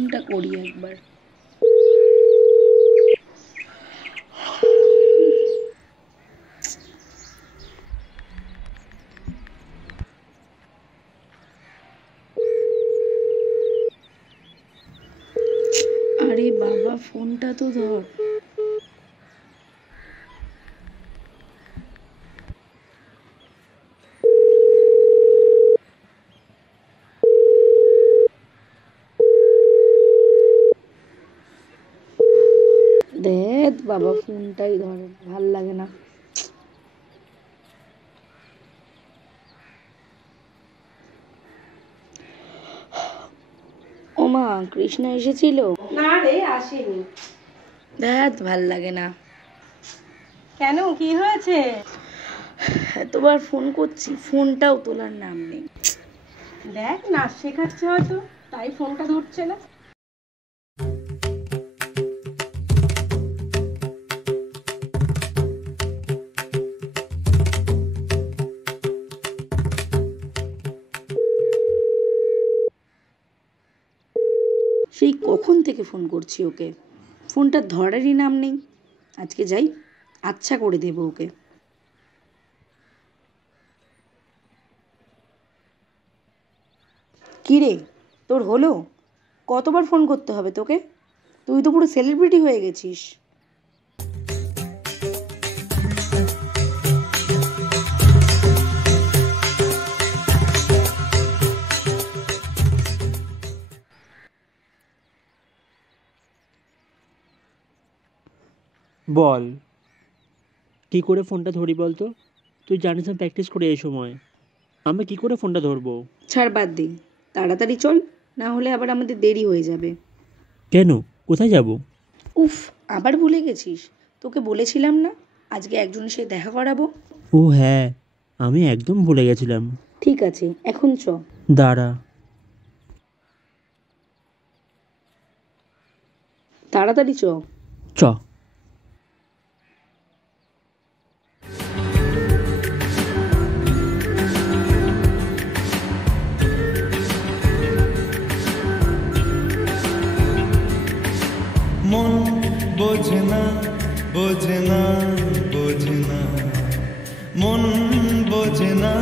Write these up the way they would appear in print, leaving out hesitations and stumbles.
ফোনটা করি একবার। আরে বাবা, ফোনটা তো ধর। দেখ বাবা, ফোনটাই ধরে না, ভাল লাগে না। ওমা, কৃষ্ণা এসেছিল? না রে, আসেনি। দেখ, ভাল লাগে না। কেন, কি হয়েছে? এতবার ফোন করছি, ফোনটাও তোলার নাম নেই। দেখ, নাচ শেখাচ্ছে হয়তো, তাই ফোনটা ধরছে না। সেই কখন থেকে ফোন করছি ওকে, ফোনটা ধরারই নাম নেই। আজকে যাই, আচ্ছা করে দেবো ওকে। কি রে, তোর হলো? কতবার ফোন করতে হবে তোকে? তুই তো পুরো সেলিব্রিটি হয়ে গেছিস। বল, কি করে ফোনটা ধরি বলতো? তুই জানিস আমি প্র্যাকটিস করে এই সময়, আমি কি করে ফোনটা ধরবো? ছাড়, বাদ দে, তাড়াতাড়ি চল, না হলে আবার আমাদের দেরি হয়ে যাবে। কেন, কোথায় যাব? উফ, আবার ভুলে গেছিস? তোকে বলেছিলাম না আজকে একজনের সাথে দেখা করাবো। ও হ্যাঁ, আমি একদম ভুলে গেছিলাম। ঠিক আছে, এখন চ। দাঁড়া। তাড়াতাড়ি চ। চ। মন বোঝে না, বোঝে না, বোঝে না, মন বোঝে না,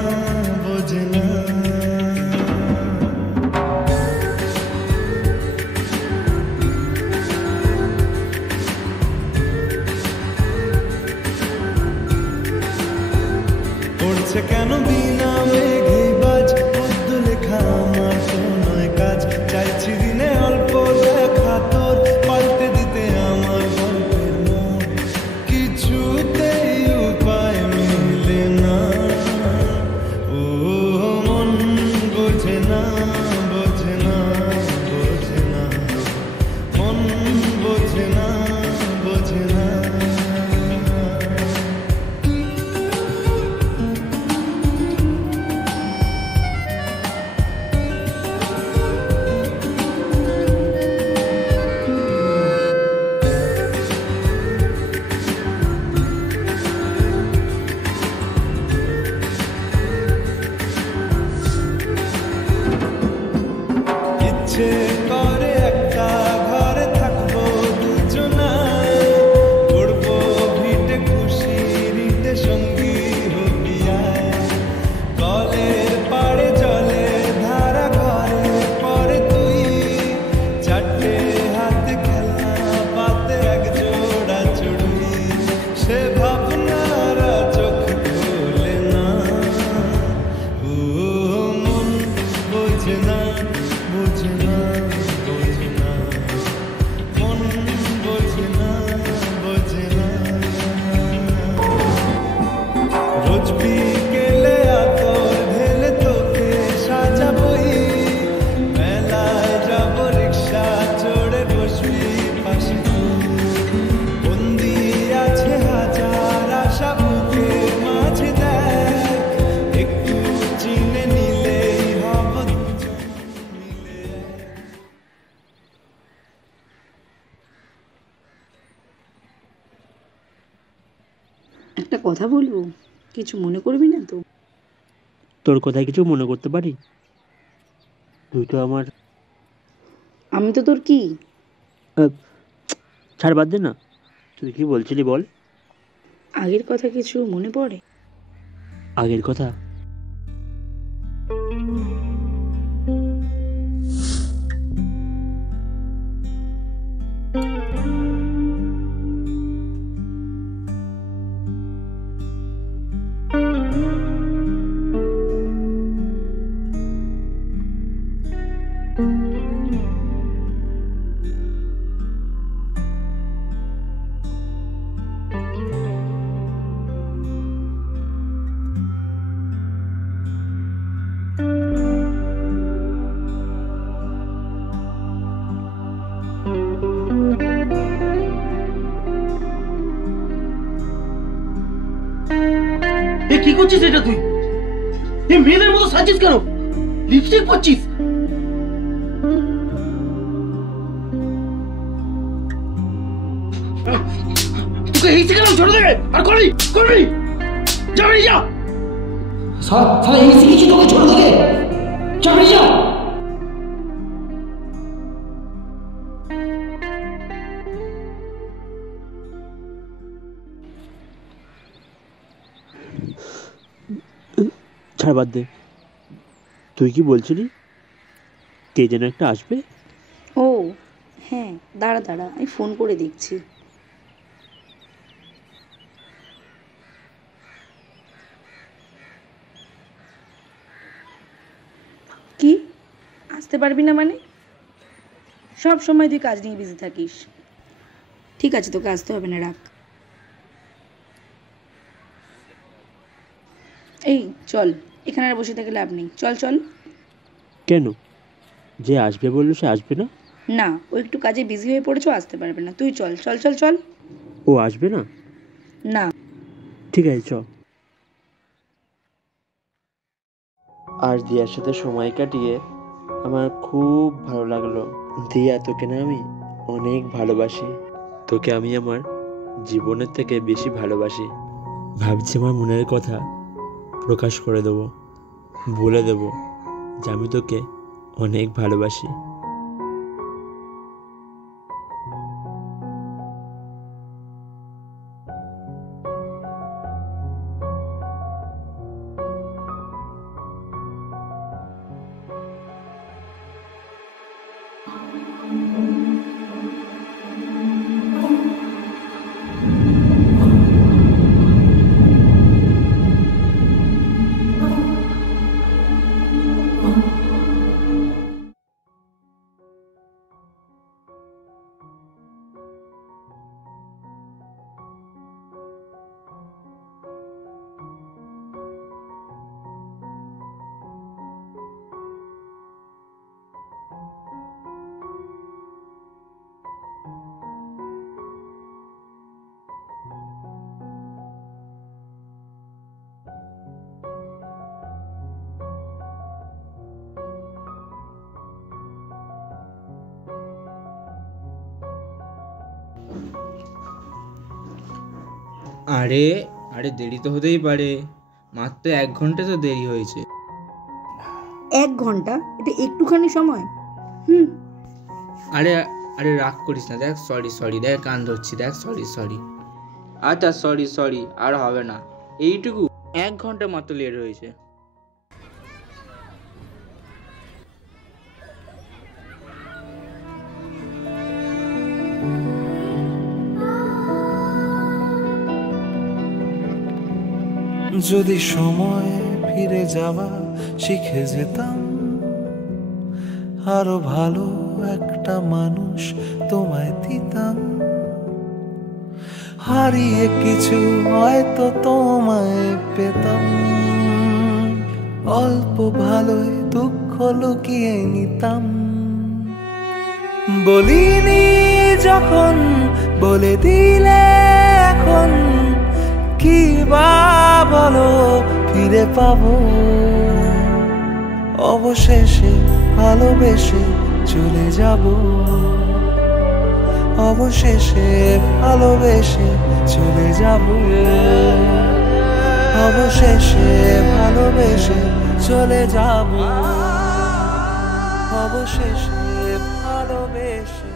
বোঝে না। পড়ছে কেন বিনা মেঘে বাজ, পদ্ম লেখা আমার তো নয় কাজ। চাইছি দিনে অল্প দেখা তোর, পাল্টে দিতে আমার গল্পের মোড়। কিছুতেই উপায় মিলে না, ও মন বোঝে না, বোঝে না, বোঝে না, মন বোঝে না, বোঝে না। ইচ্ছে করে একটা ঘরে থাকবো দুজনায়, করবো ভিটে খুশি রিটে সঙ্গী হবি আয়। কলের পাড়ে জলের ধারা ঘরে পরে তুই, চারটে হাতে খেলনা পাতে এক জোড়া চুড়ি। সে ভাবনারা চোখ খোলে না, ও মন বোঝে না, বোঝে না, বোঝে না, মন বোঝে না, বোঝে না। রোজ বিকেলে আতর ঢেলে তোকে সাজাবই, মেলায় যাব রিক্সা চড়ে বসবি পাশে তুই। বন্দি আছে হাজার আশা বুকের মাঝে, দেখ একটু চিনে নিলেই হব দুজন মিলে। একটা কথা বলবো, কিছু মনে করবি না তো? তোর কথায় কিছু মনে করতে পারি? তুই তো আমার আমি তো তোর কি? আহ, ছাড়, বাদ দে না। তুই কি বলছিলি বল। আগের কথা কিছু মনে পড়ে? আগের কথা? এ কি করছিস এটা তুই? এ মেয়েদের মতো সাজিস কেন? লিপস্টিক পরছিস? তোকে এই শিখালাম ছোট থেকে, আর করবি করবি? যাবি যা। সালা এই শিখেছি তোকে ছোট থেকে, যাবি যা। ছাড়, বাদ দে। তুই কি বলছিলি কে যেন একটা আসবে? ও হ্যাঁ, দাঁড়া দাঁড়া, আমি ফোন করে দেখছি। কি, আসতে পারবি না মানে? সব সময় তুই কাজ নিয়ে বিজি থাকিস। ঠিক আছে, তোকে আসতে হবে না, রাখ। এই চল, এখানে আর বসে থেকে লাভ নেই, চল চল। কেন? যে আসবে বললো সে আসবে না? না, ও একটু কাজে বিজি হয়ে পড়েছে, আসতে পারবে না। তুই চল চল চল চল। ও আসবে না? না। ঠিক আছে, চ। আজ দিয়ার সাথে সময় কাটিয়ে আমার খুব ভালো লাগলো। দিয়া, তোকে না আমি অনেক ভালোবাসি। তোকে আমি আমার জীবনের থেকে বেশি ভালোবাসি। ভাবছি আমার মনের কথা প্রকাশ করে দেবো, বলে দেবো যে আমি তোকে অনেক ভালোবাসি। আরে আরে দেরি তো হতেই পারে, মাত্র 1 ঘন্টা তো দেরি হয়েছে। 1 ঘন্টা? এটা একটুখানি সময়? হুম। আরে আরে রাগ করিস না, দেখ সরি সরি, দেখ কান ধরছি, দেখ সরি সরি। আচ্ছা সরি সরি, আর হবে না, এইটুকু 1 ঘন্টা মাত্র লেট হয়েছে। যদি সময় ফিরে যাওয়া শিখে যেতাম, আরো ভালো একটা মানুষ তোমায় দিতাম। হারিয়ে কিছু হয়তো তোমায় পেতাম, অল্প ভালোই দুঃখ লুকিয়ে নিতাম। বলিনি যখন, বলে দিলে এখন, কি বা বলো ফিরে পাবো? অবশেষে ভালোবেসে চলে যাব, অবশেষে ভালোবেসে চলে যাব, অবশেষে ভালোবেসে চলে যাব। অবশেষে ভালোবেসে।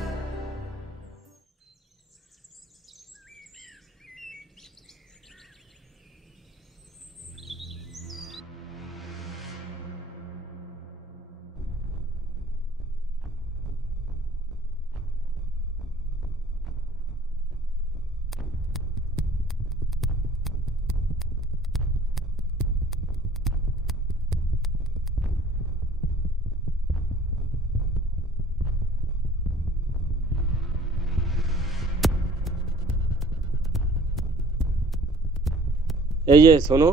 এই যে শোনো,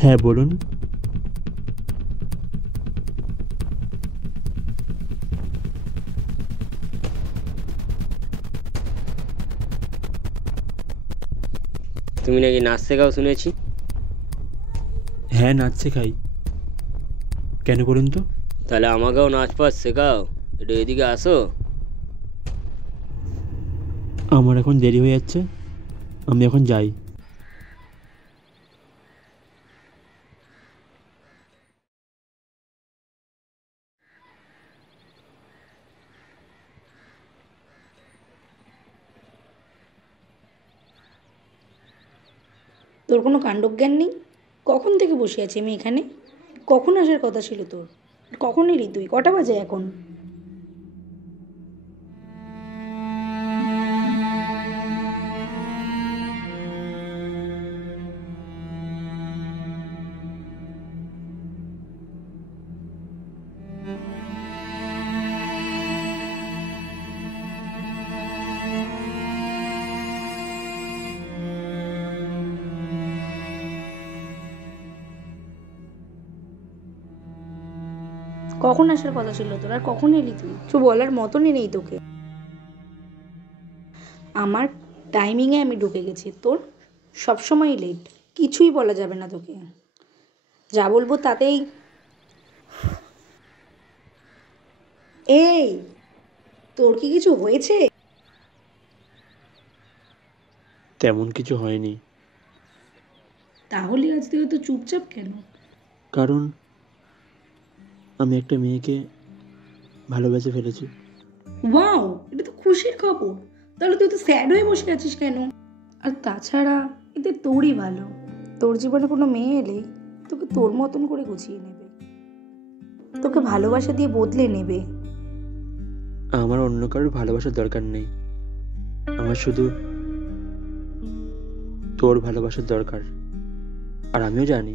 হ্যাঁ বলুন। তুমি নাকি নাচ শেখাও শুনেছি। হ্যাঁ নাচ শেখাই, কেন বলুন তো? তাহলে আমাকেও নাচ পাস শেখাও, একটু এদিকে আসো। আমার এখন দেরি হয়ে যাচ্ছে, আমি এখন যাই। তোর কোনো কাণ্ডজ্ঞান নেই? কখন থেকে বসে আছি আমি এখানে? কখন আসার কথা ছিল তোর? কখন এলি তুই? কটা বাজে এখন? কখন আসার কথা ছিল তোর? আর কখন এলি তুই? কিছু বলার মতনই নেই তোকে। আমার টাইমিংয়ে আমি ঢুকে গেছি, তোর সবসময় লেট। কিছুই বলা যাবে না তোকে, যা বলবো তাতেই। এই, তোর কি কিছু হয়েছে? তেমন কিছু হয়নি। তাহলে আজ তুই তো চুপচাপ কেন? কারণ আমি একটা মেয়েকে ভালোবেসে ফেলেছি। ওয়াও, এটা তো খুশির খবর। তাহলে তুই তো স্যাড হয়ে বসে আছিস কেন? আর তাছাড়া এতে তোরই ভালো, তোর জীবনে কোনো মেয়ে এলে তোকে তোর মতন করে গুছিয়ে নেবে, তোকে ভালোবাসা দিয়ে বদলে নেবে। আমার অন্য কারোর ভালোবাসার দরকার নেই, আমার শুধু তোর ভালোবাসার দরকার। আর আমিও জানি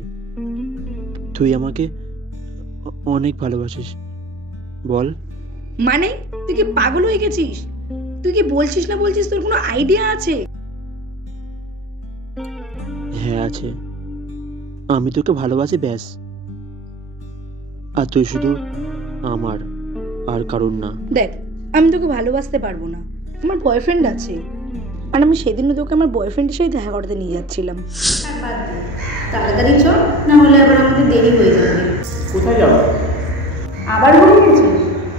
তুই আমাকে অনেক ভালোবাসিস। বল। মানে তুই কি পাগল হয়ে গেছিস? তুই কি বলছিস না বলছিস তোর কোনো আইডিয়া আছে? হ্যাঁ আছে, আমি তোকে ভালোবাসি ব্যাস। আর তুই শুধু আমার, আর কারণ না। দেখ, আমি তোকে ভালোবাসতে পারবো না, আমার বয়ফ্রেন্ড আছে। আর আমি সেদিনও তোকে আমার বয়ফ্রেন্ডের সাথে দেখা করতে নিয়ে যাচ্ছিলাম। তাড়াতাড়ি চল, না হলে আবার আমাদের দেরি হয়ে যাবে। কোথায় যাবো? আবার ভুলে গেছিস?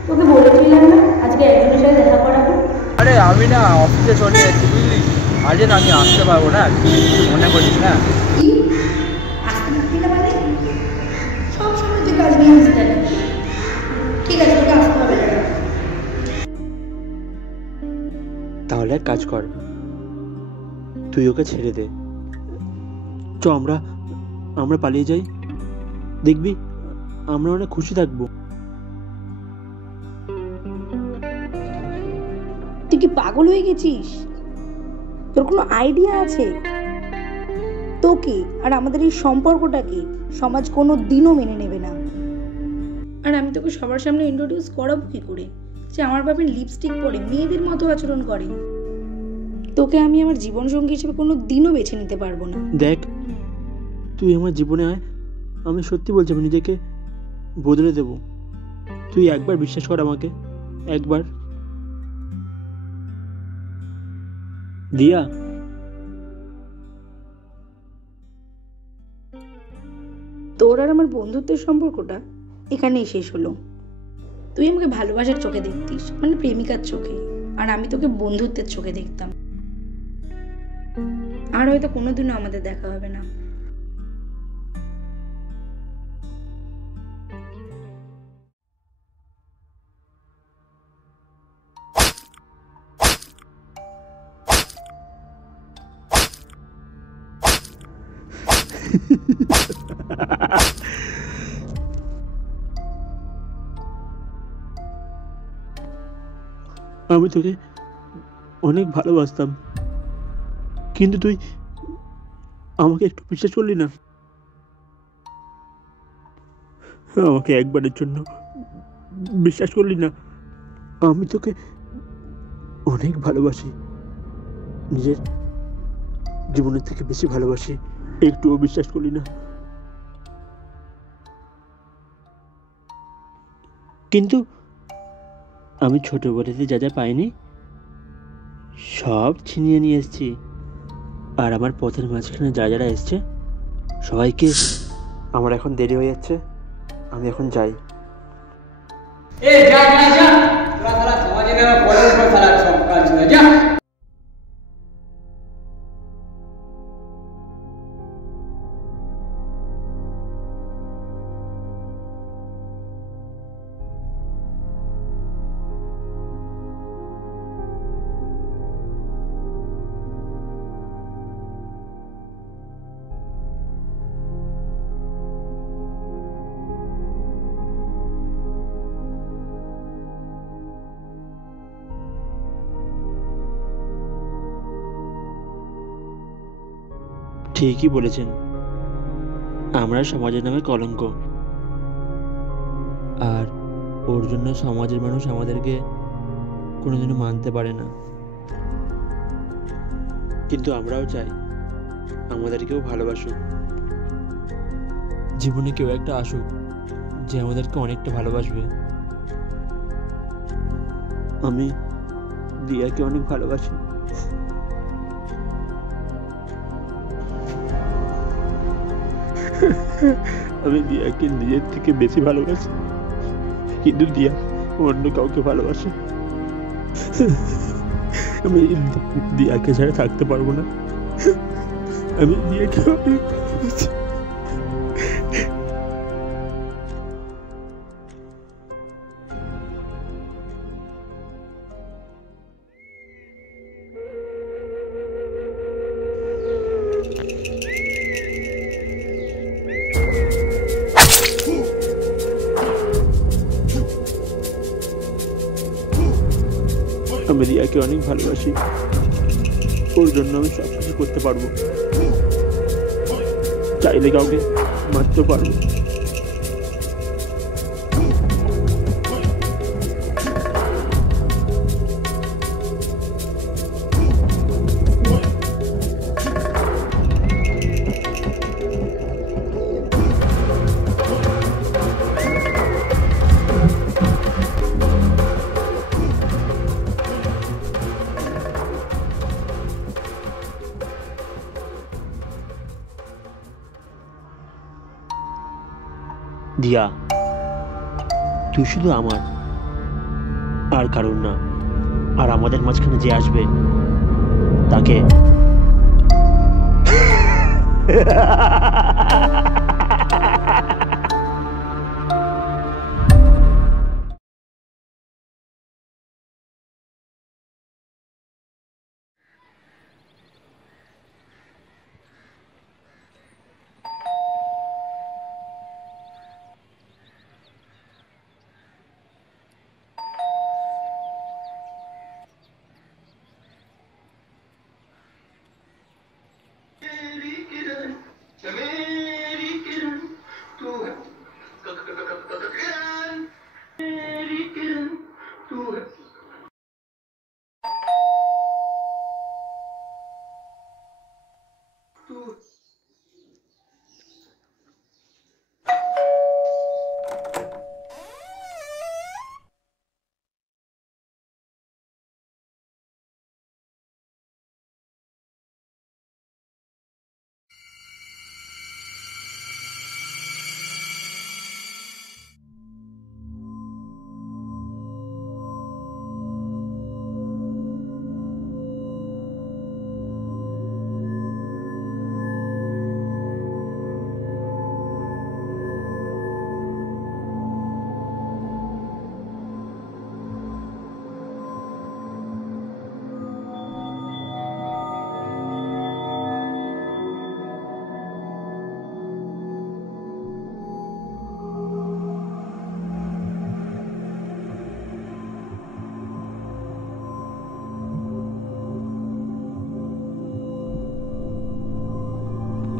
তোকে বলেছিলাম না আজকে একজনের সাথে দেখা করাবো। আরে আমি না অফিসে চলে যাচ্ছি বুঝলি, আজ না আমি আসতে পারবো না, তুই কিছু মনে করিস না। কি আসতে পারবি না মানে? সব সময় তুই কাজ নিয়ে আসতে থাকিস। ঠিক আছে, তোকে আসতে হবে না। তাহলে এক কাজ কর, তুই ওকে ছেড়ে দে। চ আমরা পালিয়ে যাই, দেখবি আমরা অনেক খুশি থাকবো। তুই কি পাগল হয়ে গেছিস? তোর কোনো আইডিয়া আছে? তোকে আর আমাদের এই সম্পর্কটাকে সমাজ কোনো দিনও মেনে নেবে না। আর আমি তোকে সবার সামনে ইন্ট্রোডিউস করাবো কি করে যে আমার বাপের লিপস্টিক পরে মেয়েদের মতো আচরণ করে? তোকে আমি আমার জীবনসঙ্গী হিসেবে কোনো দিনও বেছে নিতে পারবো না। দেখ, তুই আমার জীবনে আয়, আমি সত্যি বলছি আমি নিজেকে বদলে দেব। তুই একবার বিশ্বাস কর আমাকে, একবার। দিয়া, তোর আর আমার বন্ধুত্বের সম্পর্কটা এখানেই শেষ হলো। তুই আমাকে ভালোবাসার চোখে দেখতিস, মানে প্রেমিকার চোখে, আর আমি তোকে বন্ধুত্বের চোখে দেখতাম। আর হয়তো কোনোদিনও আমাদের দেখা হবে না। আমি তোকে অনেক ভালোবাসতাম, কিন্তু তুই আমাকে একটু বিশ্বাস করলি না। আমাকে একবারের জন্য বিশ্বাস করলি না। আমি তোকে অনেক ভালোবাসি, নিজের জীবনের থেকে বেশি ভালোবাসি, একটুও বিশ্বাস করলি না। কিন্তু আমি ছোটবেলাতে যা যা পাইনি সব ছিনিয়ে নিয়ে এসেছি, আর আমার পথের মাঝখানে যারা এসছে সবাইকে। আমার এখন দেরি হয়ে যাচ্ছে, আমি এখন যাই। এ যা যা যা, তোরা সারা সমাজে না পরের উপর সারা সব কাজ করে যা। ঠিকই বলেছেন, আমরা সমাজের নামে কলঙ্ক, আর ওর জন্য সমাজের মানুষ আমাদেরকে কোনোদিনও মানতে পারে না। কিন্তু আমরাও চাই আমাদেরকেও ভালোবাসুক, জীবনে কেউ একটা আসুক যে আমাদেরকে অনেকটা ভালোবাসবে। আমি দিয়াকে অনেক ভালোবাসি। আমি দিয়াকে নিজের থেকে বেশি ভালোবাসি, কিন্তু দিয়া অন্য কাউকে ভালোবাসে। আমি দিয়াকে ছাড়া থাকতে পারবো না। আমি দিয়াকে অনেক ভালোবাসি। আমি রিয়াকে অনেক ভালোবাসি, ওর জন্য আমি সব কিছু করতে পারবো, চাইলে কাউকে মারতে পারবো। দিয়া, তুই শুধু আমার, আর কারণ না। আর আমাদের মাঝখানে যে আসবে তাকে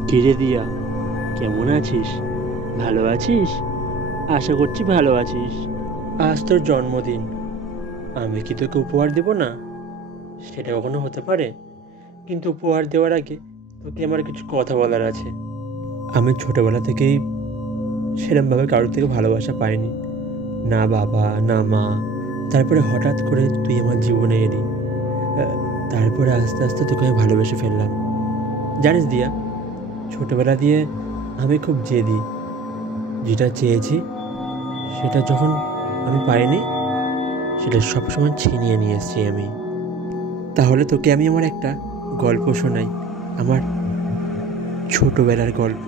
কিরে দিয়া, কেমন আছিস? ভালো আছিস? আশা করছি ভালো আছিস। আজ তোর জন্মদিন, আমি কি তোকে উপহার দেব না? সেটা কখনো হতে পারে? কিন্তু উপহার দেওয়ার আগে তোকে আমার কিছু কথা বলার আছে। আমি ছোটবেলা থেকেই সেরমভাবে কারোর থেকে ভালোবাসা পাইনি, না বাবা না মা। তারপরে হঠাৎ করে তুই আমার জীবনে এলি, তারপরে আস্তে আস্তে তোকে আমি ভালোবেসে ফেললাম। জানিস দিয়া, ছোটবেলা দিয়ে আমি খুব জেদি। যেটা চেয়েছি সেটা যখন আমি পাইনি, সেটা সবসময় ছিনিয়ে নিয়ে এসেছি আমি। তাহলে তোকে আমি আমার একটা গল্প শোনাই, আমার ছোটবেলার গল্প।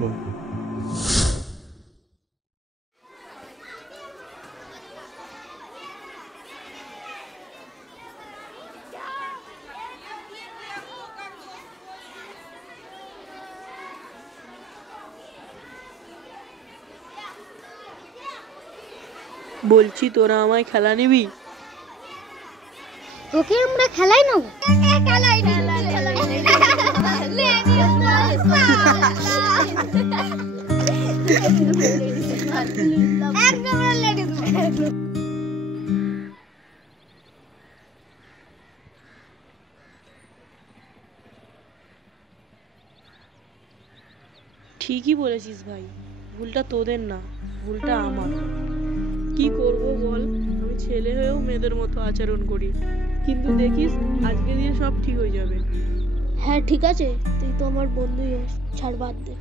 বলছি তোরা আমায় খেলা নিবি? তোকে আমরা খেলাই নেব। ঠিকই বলেছিস ভাই, ভুলটা তোদের না, ভুলটা আমার। কি করব বল, আমি ছেলে হয়েও মেয়েদের মতো আচরণ করি, কিন্তু দেখিস আজকে দিয়ে সব ঠিক হয়ে যাবে। হ্যাঁ ঠিক আছে, তুই তো আমার বন্ধুই হোস, ছাড় বাদ দে।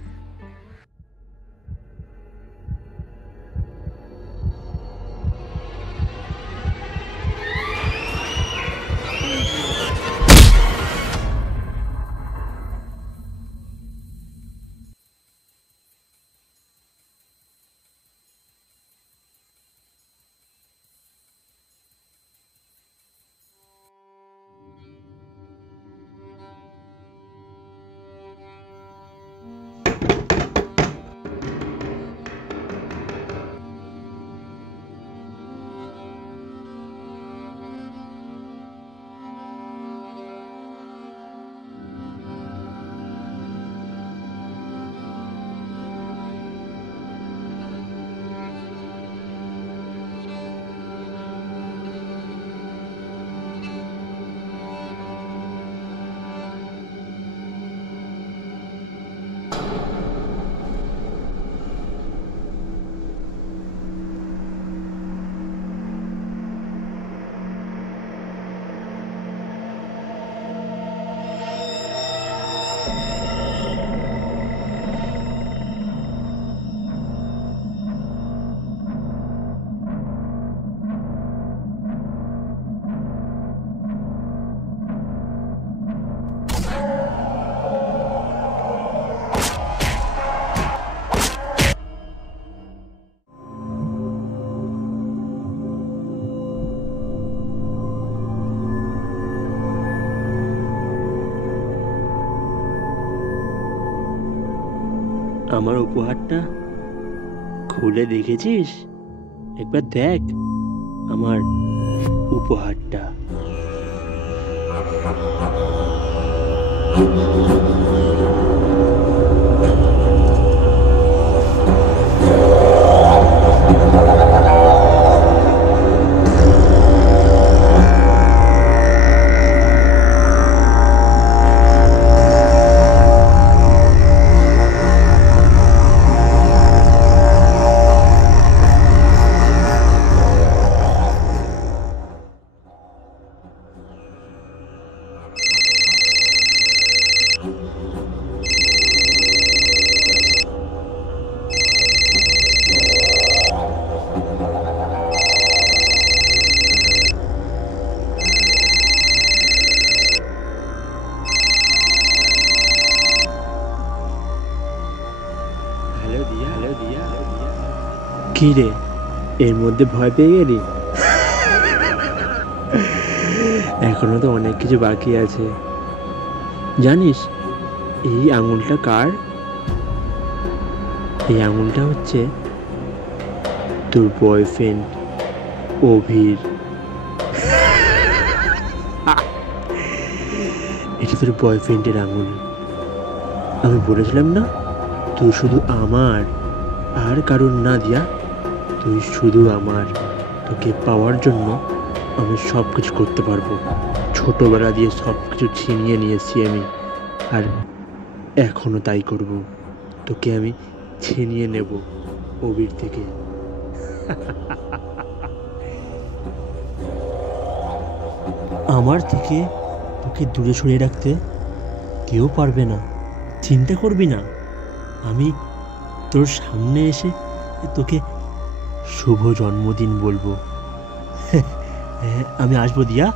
আমার উপহারটা খুলে দেখেছিস? একবার দেখ আমার উপহারটা। কি রে, এর মধ্যে ভয় পেয়ে গেলি? এখনো তো অনেক কিছু বাকি আছে। জানিস এই আঙুলটা কার? এই আঙুলটা হচ্ছে তোর বয়ফ্রেন্ড অভির। এটা তোর বয়ফ্রেন্ডের আঙুল। আমি বলেছিলাম না তুই শুধু আমার, আর কারণ না দিয়া। তুই শুধু আমার। তোকে পাওয়ার জন্য আমি সব কিছু করতে পারবো। ছোটবেলা দিয়ে সব কিছু ছিনিয়ে নিয়েছি আমি, আর এখনো তাই করব। তোকে আমি ছিনিয়ে নেব অবির থেকে। আমার থেকে তোকে দূরে সরিয়ে রাখতে কেউ পারবে না। চিন্তা করবি না, আমি তোর সামনে এসে তোকে শুভ জন্মদিন বলবো। আমি আসবো দিয়া।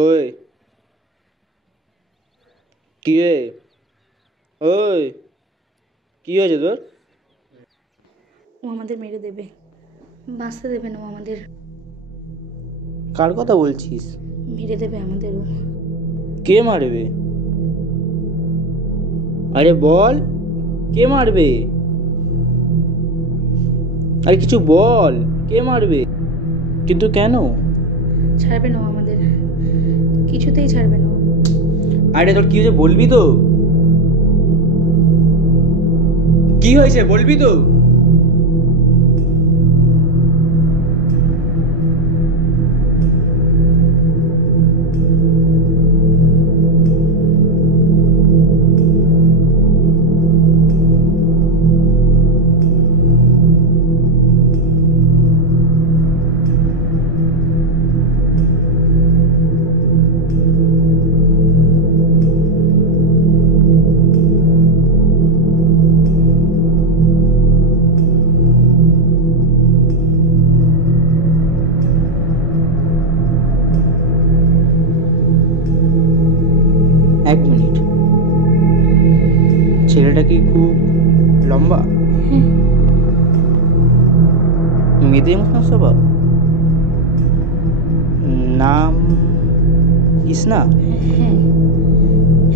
ওই কি রে? ওই কি হয়েছে তোর? ও আমাদের মেরে দেবে, বাঁচতে দেবে না ও আমাদের। কার কথা বলছিস? মেরে দেবে আমাদের ও। কে মারবে? আরে বল, কে মারবে? আরে কিছু বল, কে মারবে? কিন্তু কেন? ছাড়বে না ও আমাদের, কিছুতেই ছাড়বে না ও। আরে তোর কি হয়েছে বলবি তো? কি হয়েছে বলবি তো? এক মিনিট, ছেলেটা কি খুব লম্বা? মেয়েদের মতন স্বভাব? নাম কৃষ্ণা? হ্যাঁ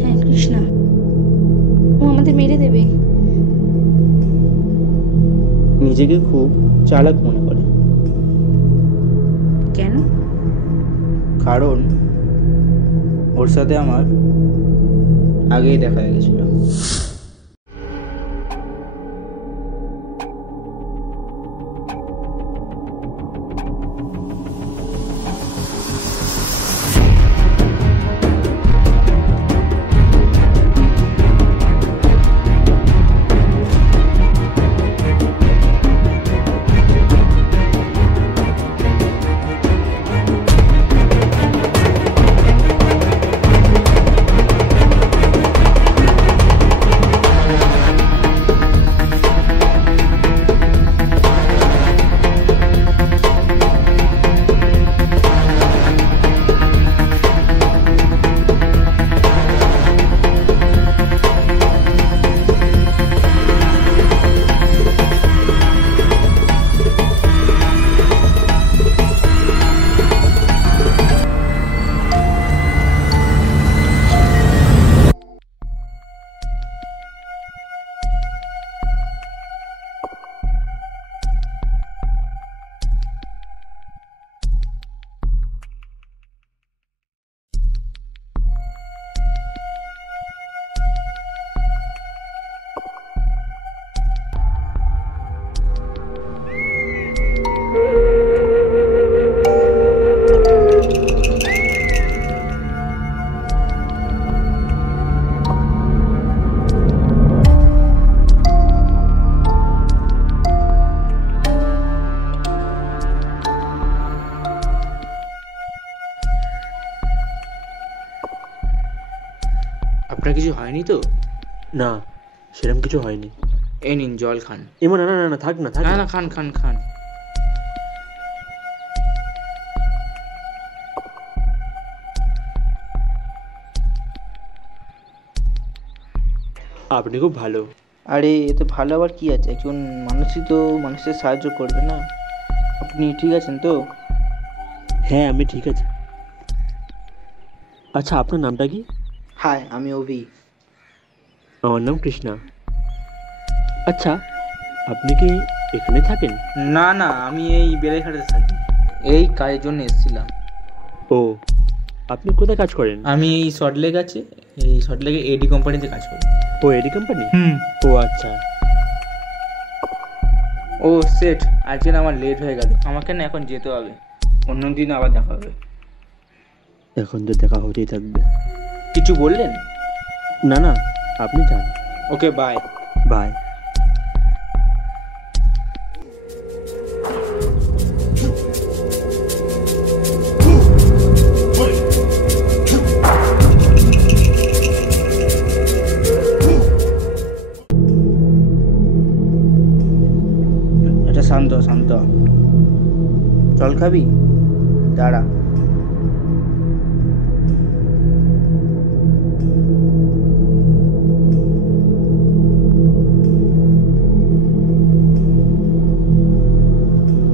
হ্যাঁ, কৃষ্ণা। ও আমাদের মেরে দেবে। নিজেকে খুব চালাক মনে করে। কেন? কারণ ওর সাথে আমার আগেই দেখা হয়ে গেছিল। আপনার কিছু হয়নি তো? না, সেরকম কিছু হয়নি। এই নিন জল খান। এমন না না না, থাক না, থাক না না। না, খান খান খান। আপনি খুব ভালো। আরে এতে ভালো আবার কি আছে, একজন মানুষই তো মানুষের সাহায্য করবে না। আপনি ঠিক আছেন তো? হ্যাঁ, আমি ঠিক আছি। আচ্ছা, আপনার নামটা কি? হাই, আমি অভি। আমার নাম কৃষ্ণা। আচ্ছা, আপনি কি এখানে থাকেন? না না, আমি এই বেড়াইঘাটাতে থাকি, এই কাজের জন্য এসেছিলাম। ও, আপনি কোথায় কাজ করেন? আমি এই সল্টলেক আছে, এই সল্টলেকে এডি কোম্পানিতে কাজ করি। ও, এডি কোম্পানি? ও আচ্ছা। ও সেট, আজকে না আমার লেট হয়ে গেল, আমাকে না এখন যেতে হবে, অন্যদিন আবার দেখা হবে। এখন তো দেখা হতেই থাকবে। কিছু বললেন? না না, আপনি যান। ওকে, বাই। বাই। এটা শান্ত শান্ত, জল খাবি? দাঁড়া।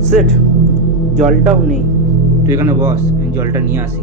সেট, জলটাও নেই, তুই এখানে বস, আমি জলটা নিয়ে আসি।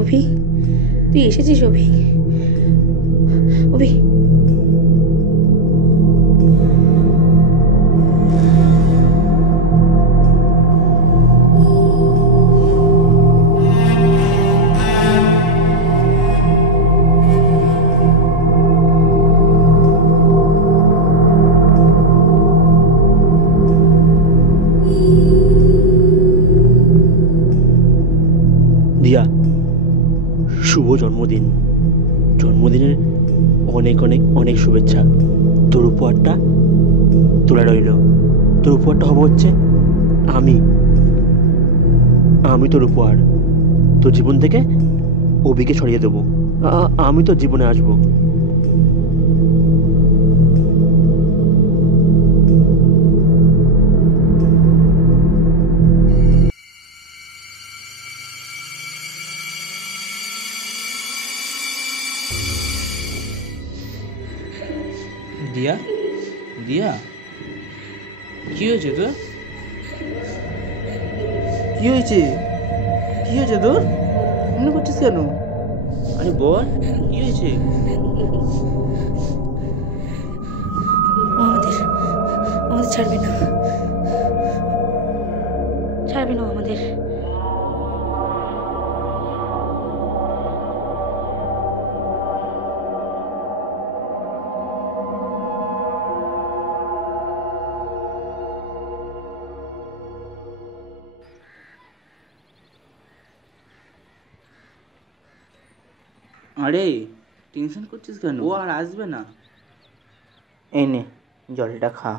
অভি, তুই এসেছিস? অভি, অভি, দিয়া, শুভ জন্মদিন। জন্মদিনের অনেক অনেক অনেক শুভেচ্ছা। তোর উপহারটা তোলা রইল। তোর উপহারটা হবে হচ্ছে আমি আমি তোর উপহার। তোর জীবন থেকে অভিকে সরিয়ে দেবো। আমি তোর জীবনে আসবো। দিয়া, দিয়া, কি হয়েছে তোর? কি হয়েছে? কি হয়েছে তোর? মনে করছিস কেন? আরে বল, কি হয়েছে? আমাদের আমাদের ছাড়বে না, ছাড়বে না আমাদের। আরে টেনশন করছিস কেন? ও আর আসবে না। এই নে, জলটা খা।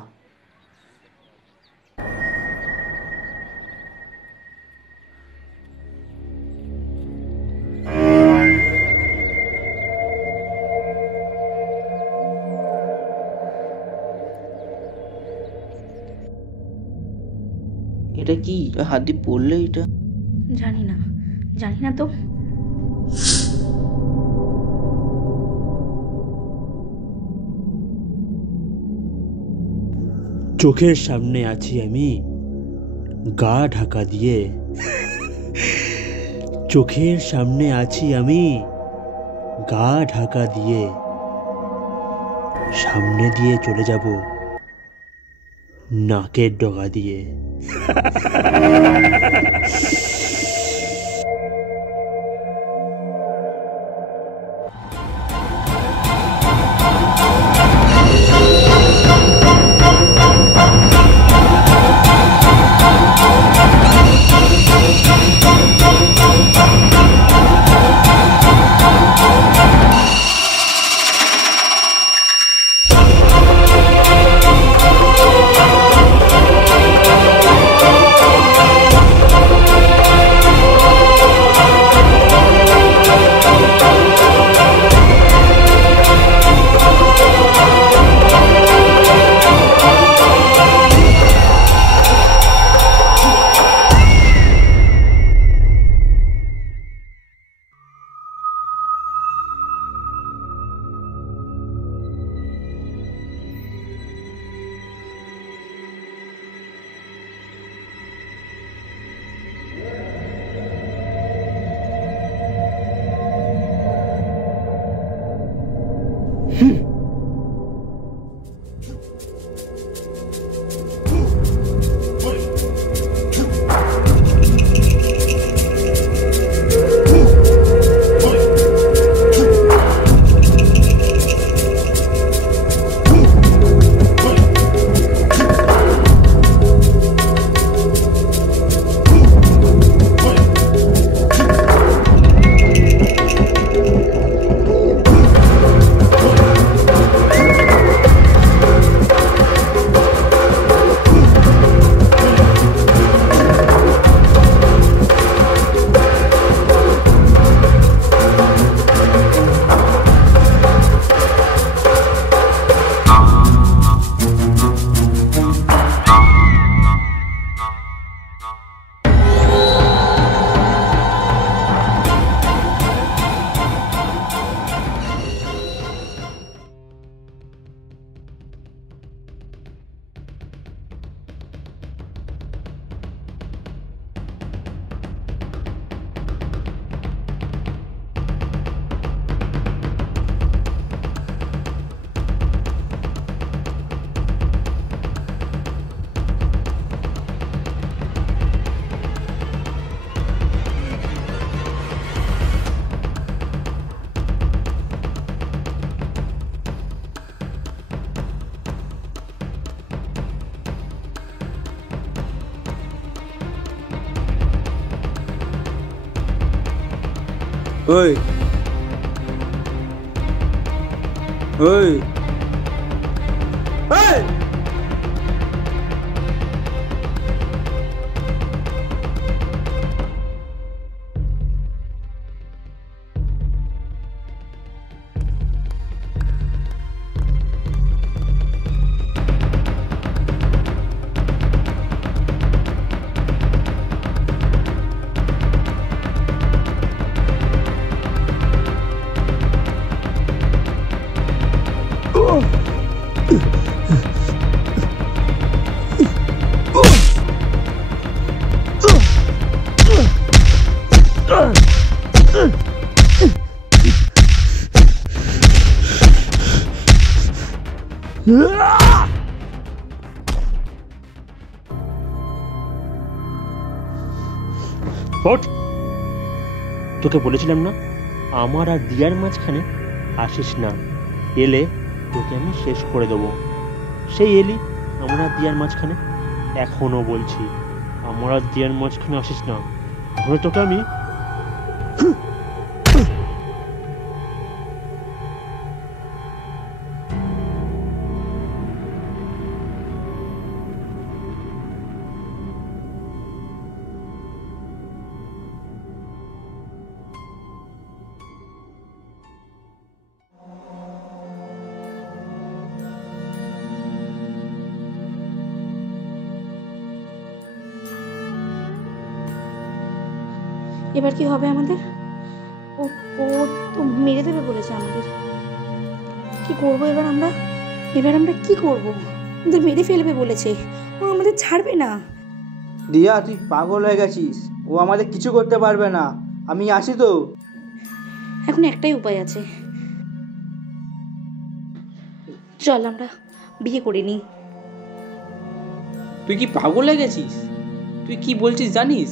এটা কি? হাত দিয়ে পড়লে এটা? জানি না, জানি না তো। চোখের সামনে আছি আমি, গা ঢাকা দিয়ে। চোখের সামনে আছি আমি, গা ঢাকা দিয়ে। সামনে দিয়ে চলে যাব নাকের ডগা দিয়ে। ওই ওই ওই ওঠ! তোকে বলেছিলাম না আমার আর দিয়ার মাঝখানে আসিস না, এলে তোকে আমি শেষ করে দেবো। সেই এলি আমার আর দিয়ার মাঝখানে। এখনো বলছি আমার আর দিয়ার মাঝখানে আসিস না, তাহলে তোকে আমি এবার কি হবে আমাদের? ও ও তো মেরে দেবে বলেছে আমাদের। কি করব এবার আমরা? কি করব? আমাদের মেরে ফেলবে বলেছে, ও আমাদের ছাড়বে না। দিয়া তুই পাগল হয়ে গেছিস, ও আমাদের কিছু করতে পারবে না। আমি আসি তো। এখন একটাই উপায় আছে, চল আমরা বিয়ে করে নিই। তুই কি পাগল হয়ে গেছিস? তুই কি বলছিস জানিস?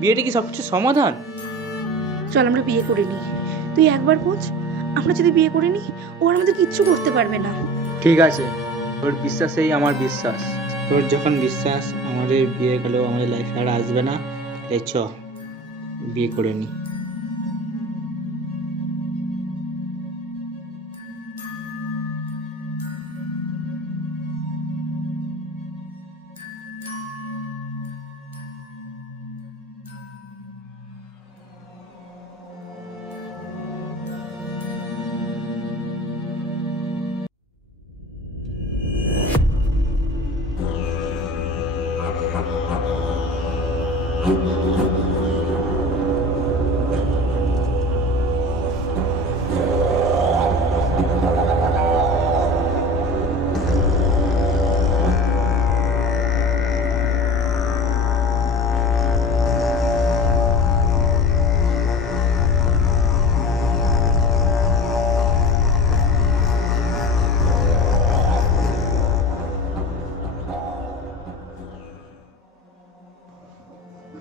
বিয়েটা কি সবকিছু সমাধান? চল আমরা বিয়ে করে নিই। তুই একবার বোঝ, আমরা যদি বিয়ে করে নিই ও আর আমাদের কিচ্ছু করতে পারবে না। ঠিক আছে, তোর বিশ্বাসেই আমার বিশ্বাস। তোর যখন বিশ্বাস আমাদের বিয়ে গেলেও আমাদের লাইফে আর আসবে না, তাই চ বিয়ে করে নি।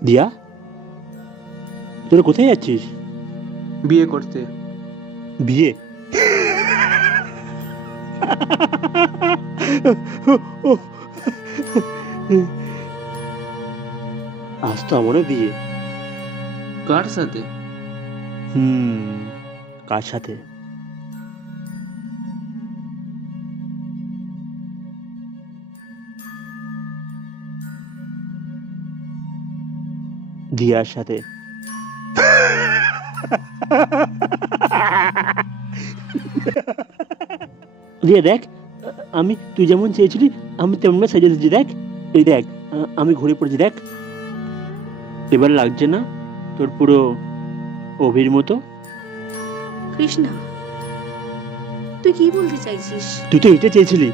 দিয়া, তোরা কোথায় যাচ্ছিস? বিয়ে করতে। বিয়ে? আজ তো আমারও বিয়ে। কার সাথে? কার সাথে? দিয়ার সাথে। দিয়া দেখ, আমি তুই যেমন চেয়েছিলি আমি তেমন সাজিয়েছি। দেখ, এই দেখ আমি ঘুরে পড়েছি। দেখ, এবার লাগছে না তোর পুরো অভির মতো? কৃষ্ণা, তুই কি বলতে চাইছিস? তুই তো এটা চেয়েছিলি,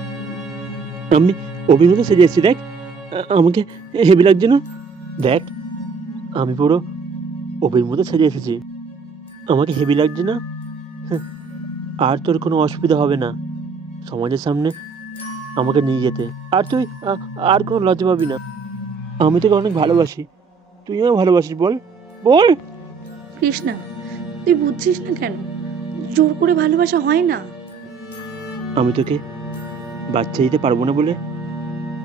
আমি অভির মতো সেজে এসেছি। দেখ, আমাকে হেভি লাগছে না? দেখ, আমি পুরো অভির মতো সেজে এসেছি, আমাকে হেভি লাগছে না? আর তোর কোনো অসুবিধা হবে না সমাজের সামনে আমাকে নিয়ে যেতে, আর তুই আর কোনো লজ্জা পাবি না। আমি তোকে অনেক ভালোবাসি, তুইও ভালোবাসিস। বল বল। কৃষ্ণা, তুই বুঝছিস না কেন? জোর করে ভালোবাসা হয় না। আমি তোকে বাচ্চা দিতে পারবো না বলে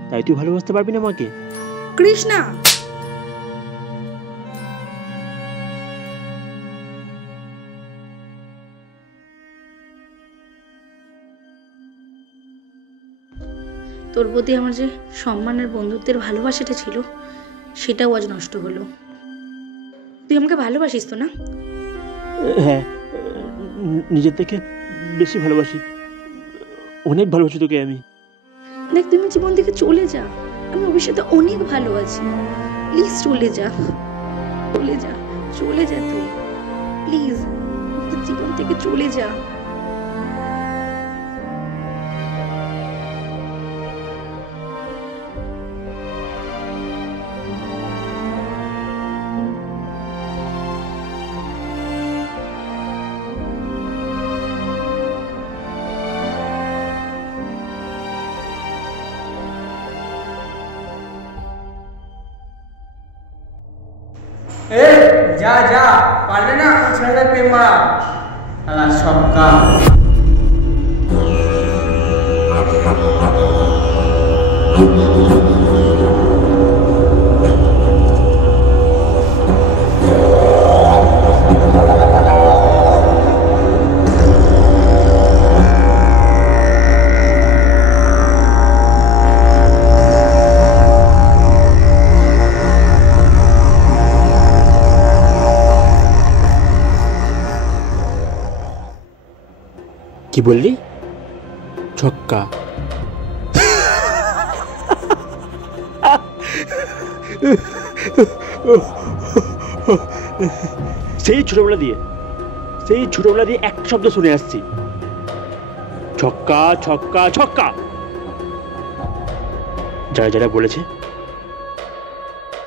তাই তুই ভালোবাসতে পারবি না আমাকে? কৃষ্ণা, তোর প্রতি আমার যে সম্মানের বন্ধুত্বের ভালোবাসাটা ছিল সেটাও আজ নষ্ট হলো। তুই আমাকে ভালোবাসিস তো না? হ্যাঁ, নিজের থেকে বেশি ভালোবাসি, অনেক ভালোবাসি তোকে আমি। দেখ, তুই আমার জীবন থেকে চলে যা, আমি ভবিষ্যতে অনেক ভালো আছি। প্লিজ চলে যা, চলে যা, চলে যা তুই, প্লিজ তোর জীবন থেকে চলে যা। এ যা যা, পারলে না ছেলেদের প্রেম মারা আলা সবকা। কি বললি? ছক্কা? সেই ছোটবেলা দিয়ে একটা শব্দ শুনে আসছি, ছক্কা ছক্কা ছক্কা। যারা যারা বলেছে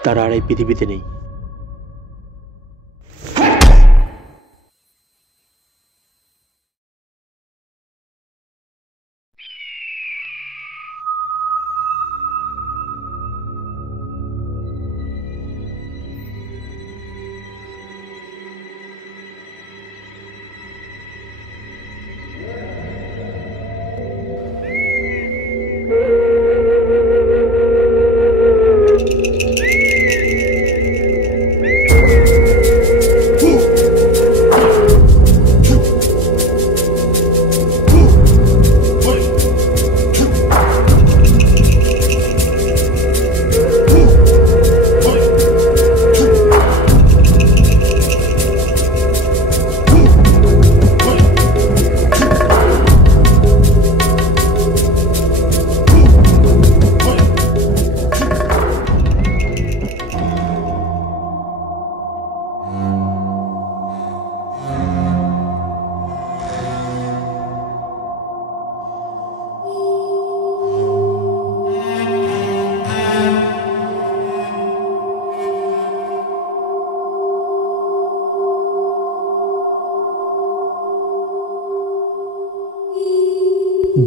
তারা আর এই পৃথিবীতে নেই।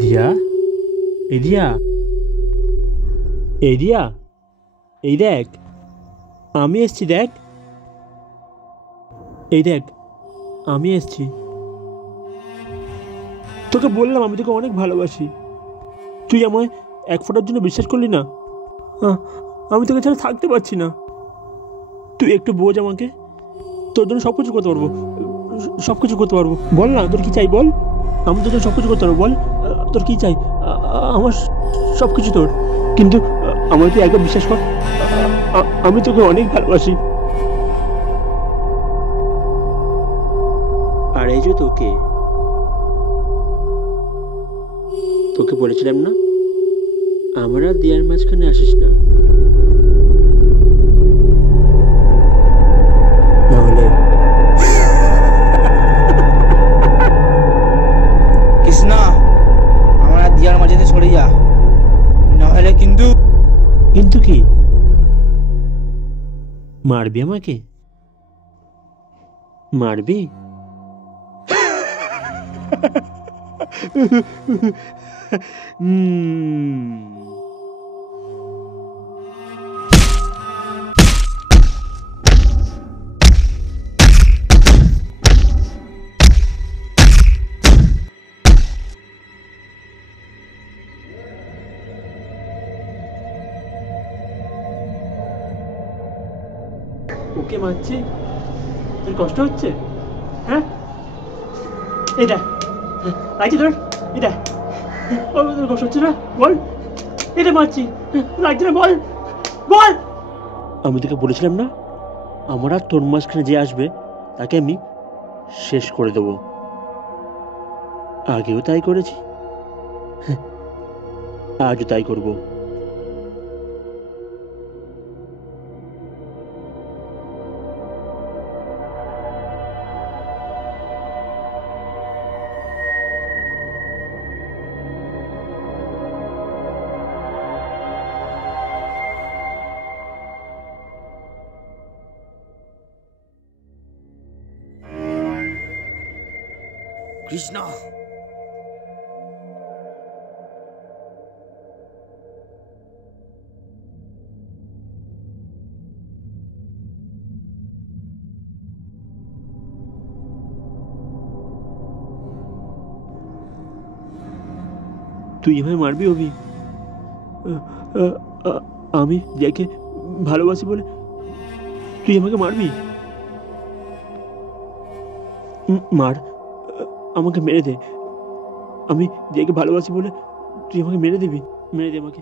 দিয়া, এই দিয়া, এই দিয়া, এই দেখ আমি এসছি, দেখ এই দেখ আমি এসছি। তোকে বললাম আমি তোকে অনেক ভালোবাসি, তুই আমায় এক ফোঁটার জন্য বিশ্বাস করলি না। আমি তোকে ছাড়া থাকতে পারছি না। তুই একটু বোঝ আমাকে, তোর জন্য সব কিছু করতে পারবো, সব কিছু করতে পারবো। বল না তোর কি চাই, বল। আমি তোর জন্য সব কিছু করতে পারবো, বল তোর কি চাই। আমার সব কিছু তোর, কিন্তু আমার তুই একবার বিশ্বাস কর, আমি তোকে অনেক ভালোবাসি। আর এই যে তোকে বলেছিলাম না আমার আর দিয়ার মাঝখানে আসিস না, নাহলে কৃষ্ণা আমার আর দিয়ার মাঝে সরে যা, নাহলে কিন্তু। কিন্তু কি? মারবি আমাকে? মারবি? ওকে মারছি, তোর কষ্ট হচ্ছে? হ্যাঁ, এটা লাগছে তোর, এটা তোর কষ্ট হচ্ছে না? বল, কেটে মারছি, লাগছে না, বল বল। আমি তোকে বলেছিলাম না, আমার আর তোর মাঝখানে যে আসবে তাকে আমি শেষ করে দেব। আগেও তাই করেছি, আজও তাই করব। কৃষ্ণা, তুই আমায় মারবি অভি? আমি যাকে ভালোবাসি বলে তুই আমাকে মারবি? মার, আমাকে মেরে দে। আমি যাকে ভালোবাসি বলে তুই আমাকে মেরে দিবি? মেরে দে আমাকে।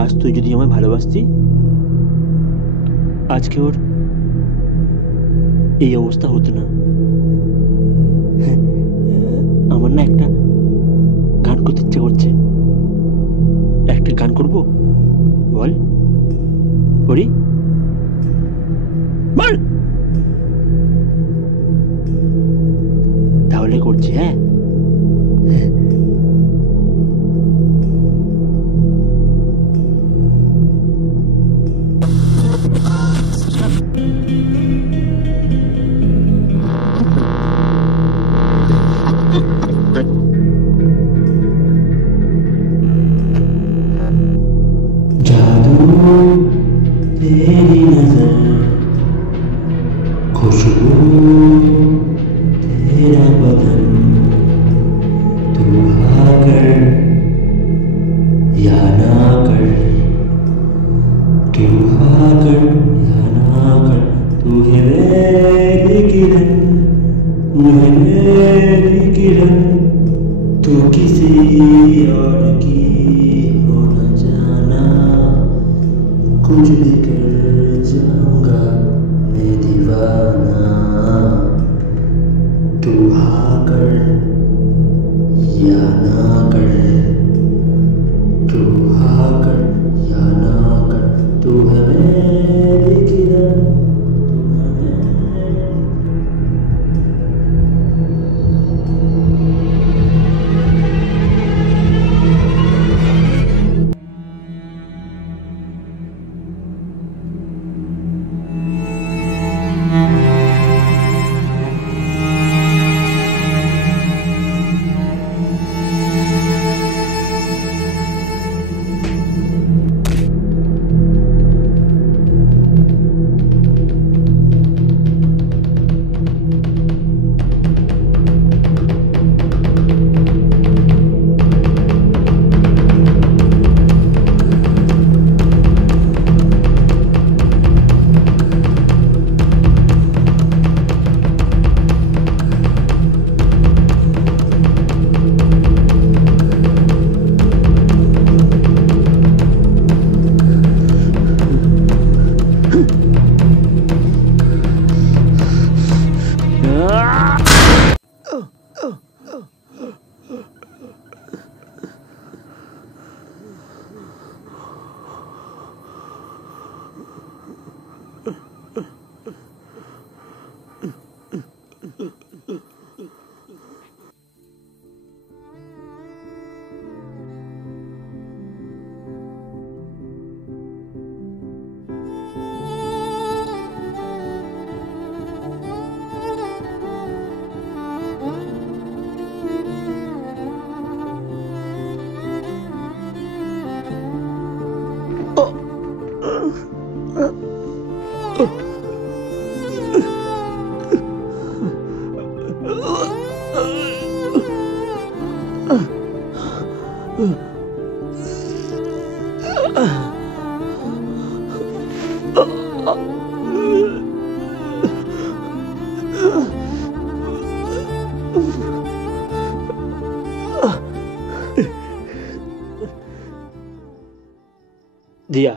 আজ তুই যদি আমায় ভালোবাসতি, আজকে ওর এই অবস্থা হতো না। আমার না একটা গান করতে ইচ্ছে করছে। একটা গান করব, বল করি, বল। তাহলে করছি, হ্যাঁ। तेरी नजर, खुशबू तेरा बदन, तू हाँ कर या ना कर, तू हाँ कर या ना कर, तू है मेरी किरण, तू है मेरी किरण, तू किसी और की हो न जाना, कुछ भी कर जाऊंगा मैं दीवाना, तू हाँ कर या ना कर, तू हाँ कर या ना कर, तू है मेरी किरण, तू है मेरी। দিয়া,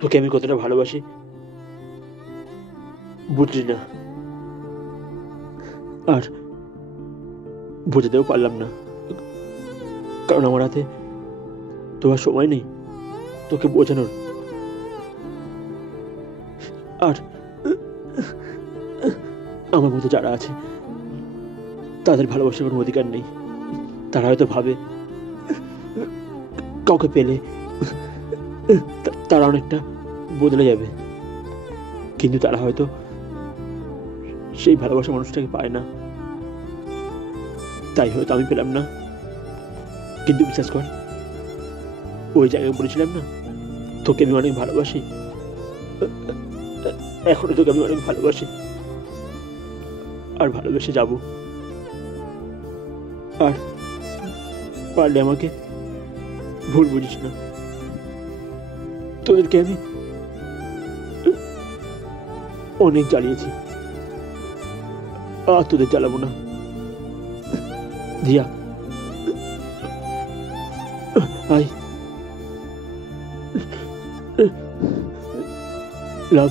তোকে আমি কতটা ভালোবাসি বুঝলি না, আর বোঝাতেও পারলাম না, কারণ আমার হাতে তোমার সময় নেই তোকে বোঝানোর। আর আমার মতো যারা আছে তাদের ভালোবাসার কোনো অধিকার নেই। তারা হয়তো ভাবে কাউকে পেলে তারা অনেকটা বদলে যাবে, কিন্তু তারা হয়তো সেই ভালোবাসা মানুষটাকে পায় না। তাই হয়তো আমি পেলাম না, কিন্তু বিশ্বাস কর, ওই জায়গায় বলেছিলাম না তোকে আমি অনেক ভালোবাসি, এখনো তোকে আমি অনেক ভালোবাসি আর ভালোবেসে যাব। আর পারলে আমাকে ভুল বুঝিস না, তোদেরকে আমি অনেক জ্বালিয়েছি, আর তোদের জ্বালাবো না। দিয়া, আই লাভ।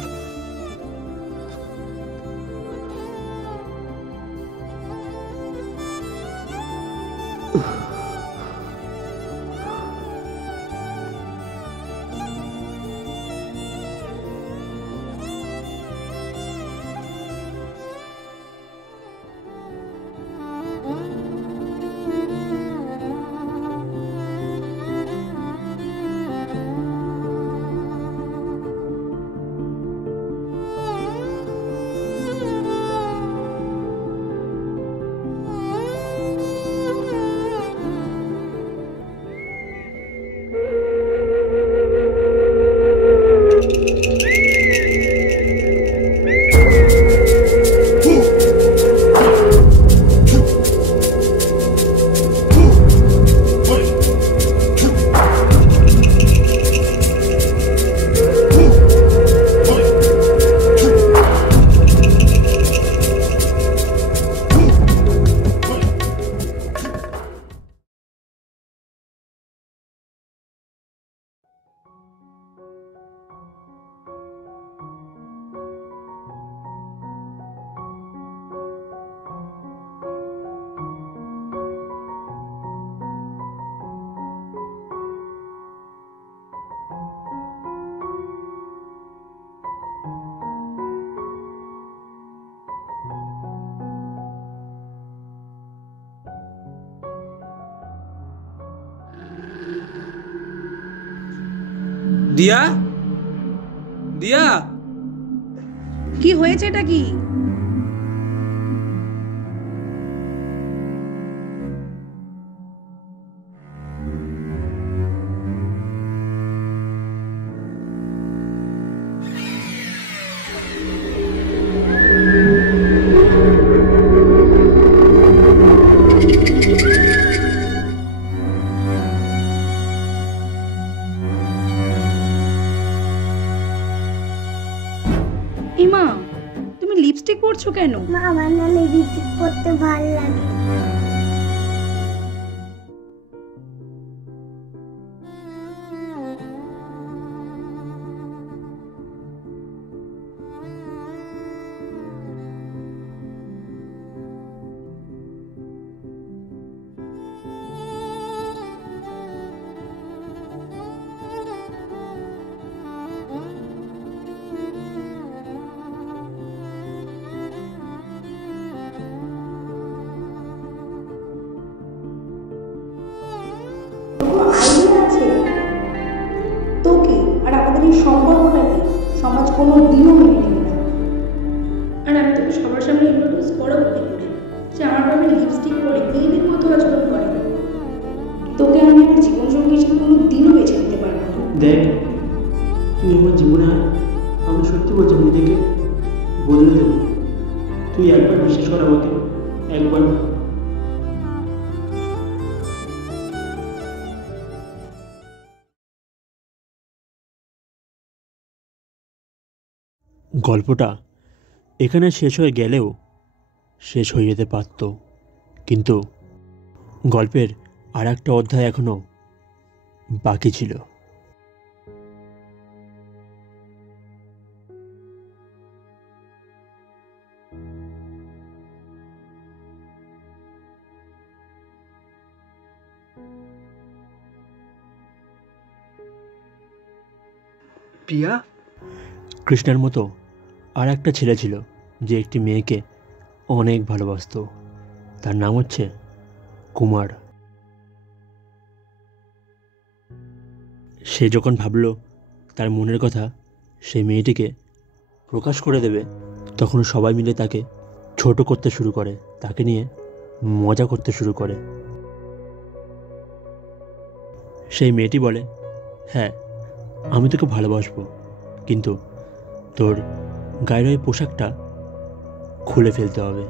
দিয়া, দিয়া, কি হয়েছে এটা কি? ইমা, তুমি লিপস্টিক পরছো কেন? মা, আমার না লিপস্টিক পরতে ভালো লাগে। তোকে আর আমাদের এই সম্পর্কটাকে সমাজ কোনো দিনও মেনে নেবে না। আর আমি তোকে সবার সামনে ইন্ট্রোডিউস করাবো কি করে যে আমার বাবা লিপস্টিক পরে মেয়েদের মতো আচরণ করে? তোকে আমি আমার জীবনসঙ্গী হিসেবে কোনো দিনও বেছে নিতে পারবো না। দেখ, তুই আমার জীবনে আয়, আমি সত্যি বলছি নিজেকে বদলে দেবো। তুই একবার বিশ্বাস কর আমাকে, একবার। গল্পটা এখানে শেষ হয়ে গেলেও শেষ হয়ে যেতে পারত, কিন্তু গল্পের আর একটা অধ্যায় এখনো বাকি ছিল। প্রিয়া? কৃষ্ণার মতো আর একটা ছেলে ছিল যে একটি মেয়েকে অনেক ভালোবাসতো। তার নাম হচ্ছে কুমার। সে যখন ভাবল তার মনের কথা সেই মেয়েটিকে প্রকাশ করে দেবে, তখন সবাই মিলে তাকে ছোট করতে শুরু করে, তাকে নিয়ে মজা করতে শুরু করে। সেই মেয়েটি বলে, হ্যাঁ আমি তোকে ভালোবাসবো, কিন্তু তোর গায়ের ওই পোশাকটা খুলে ফেলতে হবে।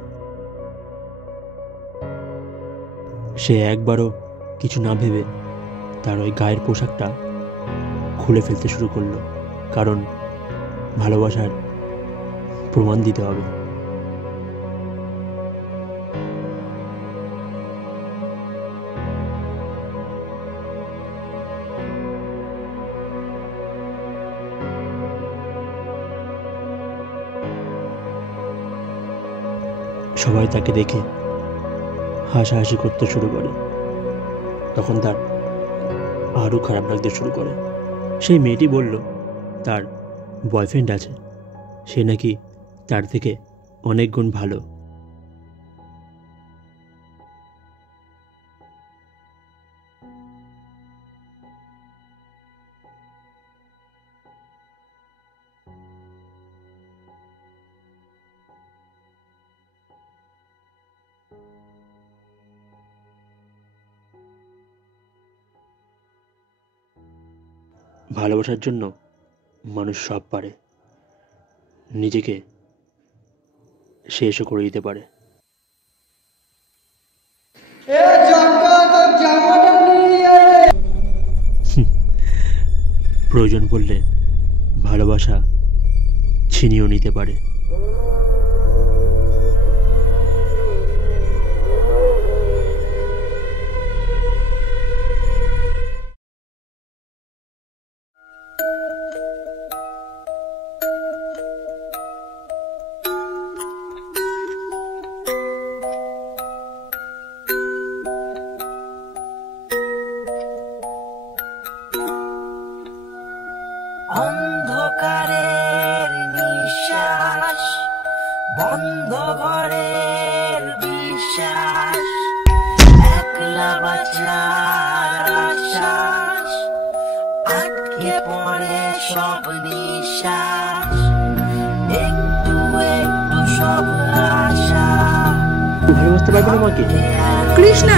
সে একবারও কিছু না ভেবে তার ওই গায়ের পোশাকটা খুলে ফেলতে শুরু করলো, কারণ ভালোবাসার প্রমাণ দিতে হবে। সবাই তাকে দেখে হাসাহাসি করতে শুরু করে। তখন তার আরও খারাপ লাগতে শুরু করে। সেই মেয়েটি বলল তার বয়ফ্রেন্ড আছে, সে নাকি তার থেকে অনেক গুণ ভালো। ভালোবাসার জন্য মানুষ সব পারে, নিজেকে শেষও করে দিতে পারে। প্রয়োজন পড়লে ভালোবাসা ছিনিয়েও নিতে পারে। অন্ধকারের নিঃশ্বাস, বন্ধ ঘরের বিশ্বাস, একলা বাঁচার আশ্বাস, আটকে পড়ে সব নিঃশ্বাস, একটু একটু সব আশা। ভালোবাসতে পারবে না মাকে? কৃষ্ণা